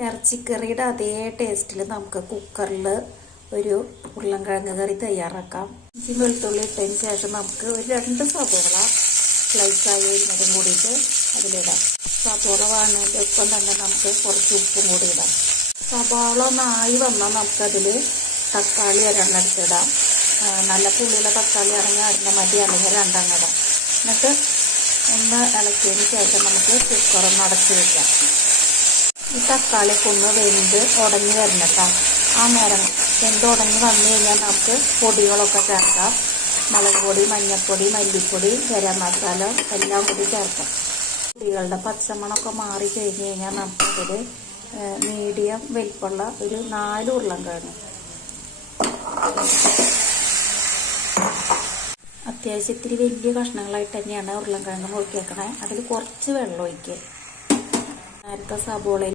ഇറച്ചിക്കറിയുടെ അതേ ടേസ്റ്റിൽ നമുക്ക് കുക്കറിൽ ഒരു ഉരുളൻകിഴങ്ങ് കറി തയ്യാറാക്കാം. ഇഞ്ചി വെളുത്തുള്ളി ഇട്ടതിന് ശേഷം നമുക്ക് ഒരു രണ്ട് സവോള സ്ലൈസായി വരുന്നതും കൂടിയിട്ട് അതിലിടാം. സവോള വാങ്ങുന്നതിന്റെ ഒപ്പം തന്നെ നമുക്ക് കുറച്ച് ഉപ്പും കൂടി ഇടാം. സവോള ഒന്നായി വന്നാൽ നമുക്കതിൽ തക്കാളി ഒരെണ്ണം എടുത്തിടാം. നല്ല പുള്ളിയുള്ള തക്കാളി ആണെങ്കിൽ അരിഞ്ഞ മതി അല്ലെങ്കിൽ രണ്ടെണ്ണം ഇടാം. എന്നിട്ട് ഒന്ന് ഇളക്കിയതിന് ശേഷം നമുക്ക് കുക്കറൊന്ന് അടച്ചു വെക്കാം. ഈ തക്കാളി ഒന്ന് വെന്ത് ഉടഞ്ഞ് വരണട്ടോ ആ നേരം വെന്ത് ഉടഞ്ഞ് വന്നു കഴിഞ്ഞാൽ നമുക്ക് പൊടികളൊക്കെ ചേർക്കാം. മുളക് പൊടി മഞ്ഞൾപ്പൊടി മല്ലിപ്പൊടി ഗരം മസാല എല്ലാം കൂടി ചേർക്കാം. പൊടികളുടെ പച്ചമണമൊക്കെ മാറി കഴിഞ്ഞ് കഴിഞ്ഞാൽ നമുക്കതിൽ മീഡിയം വലിപ്പമുള്ള ഒരു നാല് ഉരുളം ഉരുളൻകിഴങ്ങ്. അത്യാവശ്യം ഇത്തിരി വലിയ കഷ്ണങ്ങളായിട്ട് തന്നെയാണ് ഉരുളൻകിഴങ്ങ് മുറിക്കി വെക്കണേ അതിൽ കുറച്ച് വെള്ളം ഒഴിക്കുക നേരത്തെ സബോളയിൽ